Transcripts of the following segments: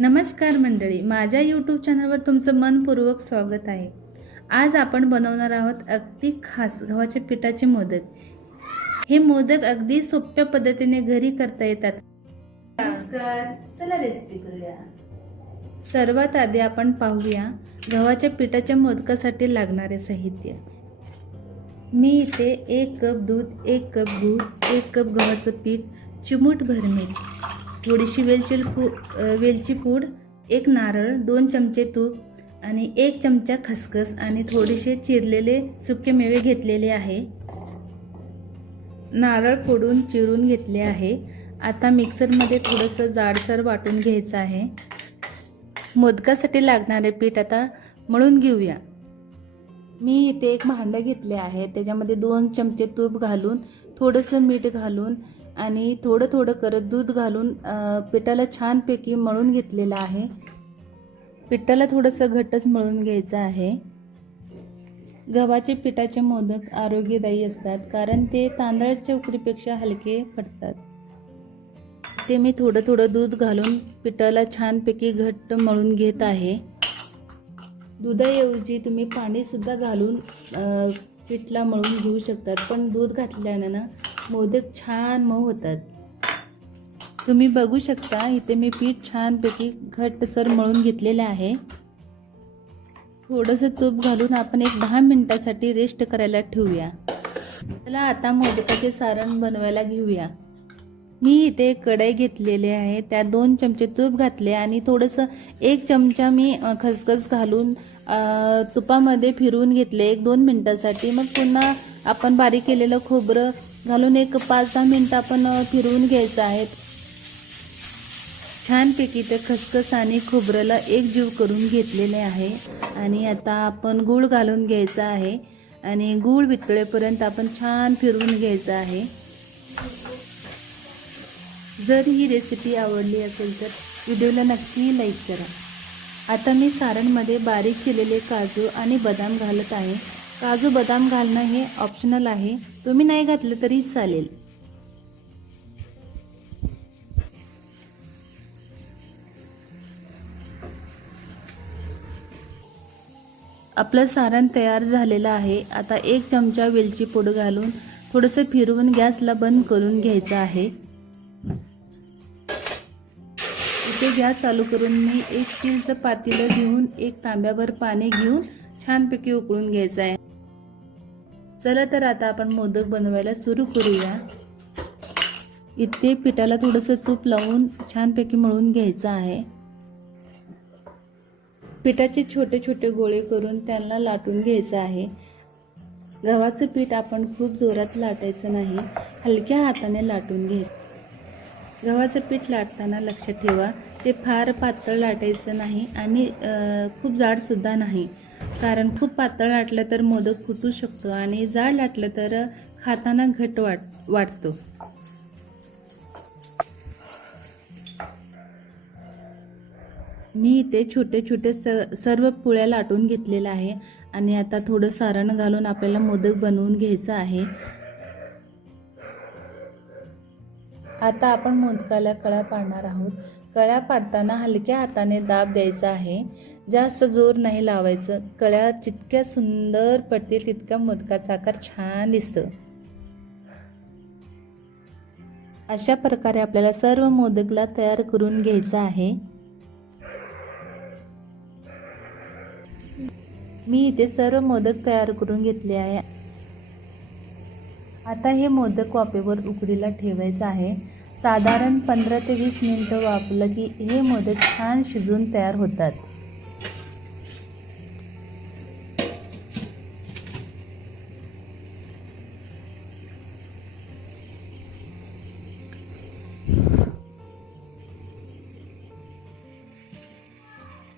नमस्कार मंडळी माझ्या यूट्यूब चॅनलवर तुमचं मनपूर्वक स्वागत आहे. आज आपण बनवणार आहोत अगदी खास गव्हाच्या पिठाचे मोदक. हे मोदक अगदी सोप्या पद्धतीने घरी करता येतात. नमस्कार चला रेसिपी करूया. सर्वात आधी आपण पाहूया गव्हाच्या पिठाच्या मोदकासाठी लागणारे साहित्य. मी इथे एक कप दूध एक कप गूळ एक कप गव्हाचं पीठ चिमूटभर मीठ थोडीशी वेलची पू वेलची पूड एक नारळ दोन चमचे तूप आणि एक चमचा खसखस आणि थोडेसे चिरलेले सुके मेवे घेतलेले आहे. नारळ फोडून चिरून घेतले आहे. आता मिक्सरमध्ये थोडंसं जाडसर वाटून घ्यायचं आहे. मोदकासाठी लागणारे पीठ आता मळून घेऊया. मी इथे एक भांडं घेतले आहे. त्याच्यामध्ये दोन चमचे तूप घालून थोडंसं मीठ घालून आणि थोडं थोडं करत दूध घालून पिठाला छानपैकी मळून घेतलेलं आहे. पिठाला थोडंसं घट्टच मळून घ्यायचं आहे. गव्हाचे पिठाचे मोदक आरोग्यदायी असतात कारण ते तांदळाच्या उकडीपेक्षा हलके पडतात. ते मी थोडं थोडं दूध घालून पिठाला छानपैकी घट्ट मळून घेत आहे. दुधाऐवजी तुम्ही पाणीसुद्धा घालून पिठला मळून घेऊ शकतात. पण दूध घातल्यानं ना मोदक छान मऊ होतात. तुम्ही बघू शकता इथे मी पीठ छानपैकी घट्टसर मळून घेतलेलं आहे. थोडंसं तूप घालून आपण एक दहा मिनटासाठी रेस्ट करायला ठेवूया. चला आता मोदकाचे सारण बनवायला घेऊया. मी इथे कढई घेतलेली आहे. त्यात दोन चमचे तूप घातले आणि थोडंसं एक चमचा मी खसखस घालून तुपामध्ये फिरवून घेतले एक दोन मिनटासाठी. मग पुन्हा आपण बारीक केलेलं खोबरं घालून एक पाच दहा मिनटं आपण फिरवून घ्यायचं आहे. छानपैकी ते खसखस आणि खोबऱ्याला एक जीव करून घेतलेले आहे. आणि आता आपण गूळ घालून घ्यायचा आहे. आणि गूळ वितळेपर्यंत आपण छान फिरवून घ्यायचं आहे. जर ही रेसिपी आवडली असेल तर व्हिडिओला नक्की लाईक करा. आता मी सारणमध्ये बारीक केलेले काजू आणि बदाम घालत आहे. काजू बदाम घालणं हे ऑप्शनल आहे. तुम्ही नाही घातलं तरी चालेल. आपलं सारण तयार झालेलं आहे. आता एक चमचा वेलची पूड घालून थोडंसं फिरवून गॅसला बंद करून घ्यायचं आहे. इथे गॅस चालू करून मी एक स्टीलचं पातेलं घेऊन एक तांब्याभर पाणी घेऊन छानपैकी उकळून घ्यायचं आहे. चला तर आता आपण मोदक बनवायला सुरू करूया. इथे पिठाला थोडंसं तूप लावून छानपैकी मळून घ्यायचं आहे. पिठाचे छोटे छोटे गोळे करून त्यांना लाटून घ्यायचं आहे. गव्हाचं पीठ आपण खूप जोरात लाटायचं नाही. हलक्या हाताने लाटून घ्यायचं. गव्हाचं पीठ लाटताना लक्षात ठेवा. ते फार पातळ लाटायचं नाही आणि खूप जाडसुद्धा नाही. कारण खूप पातळ लाटलं तर मोदक फुटू शकतो आणि जाड लाटलं तर खाताना घट वाट वाटतो. मी इथे छोटे छोटे स सर्व पुळ्या लाटून घेतलेल्या आहे आणि आता थोडं सारण घालून आपल्याला मोदक बनवून घ्यायचं आहे. आता आपण मोदकाला कळ्या पाडणार आहोत. कळ्या पाडताना हलक्या हाताने दाब द्यायचा आहे. जास्त जोर नाही लावायचं. कळ्या जितक्या सुंदर पडतील तितका मोदकाचा आकार छान दिसतो. अशा प्रकारे आपल्याला सर्व मोदकला तयार करून घ्यायचं आहे. मी इथे सर्व मोदक तयार करून घेतले आहे. आता हे मोदक वाफेवर उकडीला ठेवायचं आहे. साधारण पंधरा ते वीस मिनटं वापरलं की हे मोदक छान शिजून तयार होतात.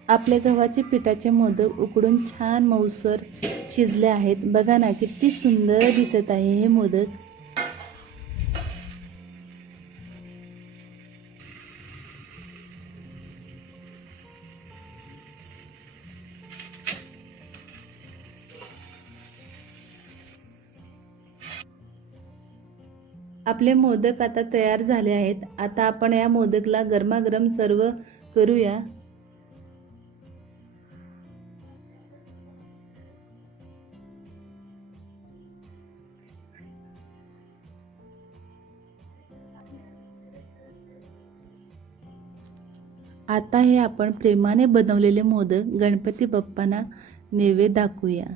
आपल्या गव्हाचे पिठाचे मोदक उकडून छान मऊसर शिजले आहेत. बघा ना किती सुंदर दिसत आहे हे मोदक. आपले मोदक आता तयार झाले आहेत. आता आपण या मोदकला गरमागरम सर्व करूया. आता हे आपण प्रेमाने बनवलेले मोदक गणपती बाप्पांना नैवेद्य दाखवूया.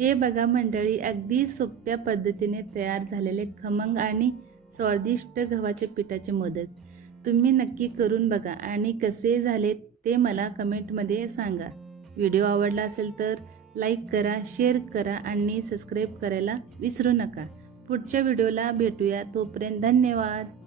हे बघा मंडळी अगदी सोप्या पद्धतीने तयार झालेले खमंग आणि स्वादिष्ट गव्हाच्या पिठाचे मोदक. तुम्ही नक्की करून बघा आणि कसे झाले ते मला कमेंटमध्ये सांगा. व्हिडिओ आवडला असेल तर लाईक करा शेअर करा आणि सबस्क्राईब करायला विसरू नका. पुढच्या व्हिडिओला भेटूया. तोपर्यंत धन्यवाद.